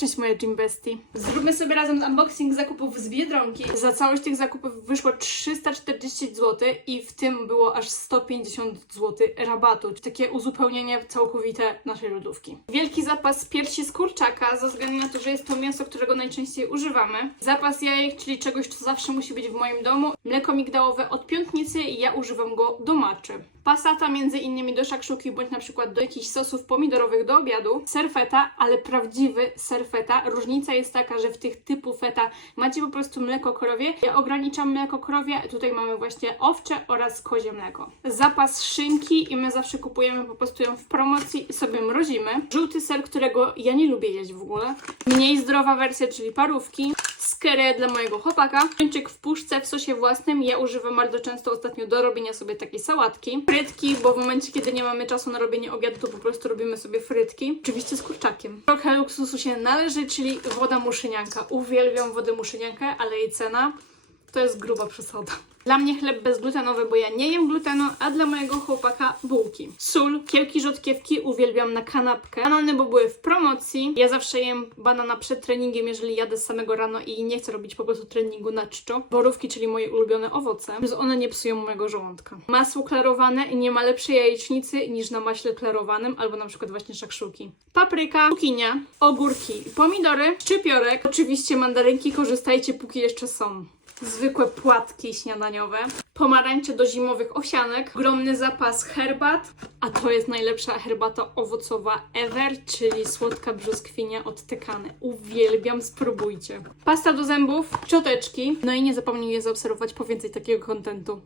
Cześć moje Gym Bestie. Zróbmy sobie razem unboxing zakupów z Biedronki. Za całość tych zakupów wyszło 340 zł i w tym było aż 150 zł rabatu. Takie uzupełnienie całkowite naszej lodówki. Wielki zapas piersi z kurczaka, ze względu na to, że jest to mięso, którego najczęściej używamy. Zapas jajek, czyli czegoś, co zawsze musi być w moim domu. Mleko migdałowe od piątnicy i ja używam go do maczy. Pasata między innymi do szakszuki, bądź na przykład do jakichś sosów pomidorowych do obiadu. Ser feta, ale prawdziwy ser feta. Różnica jest taka, że w tych typu feta macie po prostu mleko krowie. Ja ograniczam mleko krowie, tutaj mamy właśnie owcze oraz kozie mleko. Zapas szynki i my zawsze kupujemy po prostu ją w promocji i sobie mrozimy. Żółty ser, którego ja nie lubię jeść w ogóle. Mniej zdrowa wersja, czyli parówki. Skerę dla mojego chłopaka. Kończyk w puszce w sosie własnym. Ja używam bardzo często ostatnio do robienia sobie takiej sałatki. Frytki, bo w momencie, kiedy nie mamy czasu na robienie obiadu, to po prostu robimy sobie frytki. Oczywiście z kurczakiem. Trochę luksusu się należy, czyli woda muszynianka. Uwielbiam wodę muszyniankę, ale jej cena to jest gruba przesada. Dla mnie chleb bezglutenowy, bo ja nie jem glutenu, a dla mojego chłopaka bułki. Sól, kiełki rzodkiewki uwielbiam na kanapkę. Banany, bo były w promocji. Ja zawsze jem banana przed treningiem, jeżeli jadę z samego rano i nie chcę robić po prostu treningu na czczo. Borówki, czyli moje ulubione owoce, że one nie psują mojego żołądka. Masło klarowane i nie ma lepszej jajecznicy niż na maśle klarowanym, albo na przykład właśnie szakszuki. Papryka, cukinia, ogórki, pomidory, szczypiorek, oczywiście mandarynki, korzystajcie póki jeszcze są zwykłe płatki śniadaniowe, pomarańcze do zimowych owsianek, ogromny zapas herbat, a to jest najlepsza herbata owocowa ever, czyli słodka brzoskwinia od. Uwielbiam, spróbujcie. Pasta do zębów, szczoteczki, no i nie zapomnij je zaobserwować po więcej takiego kontentu.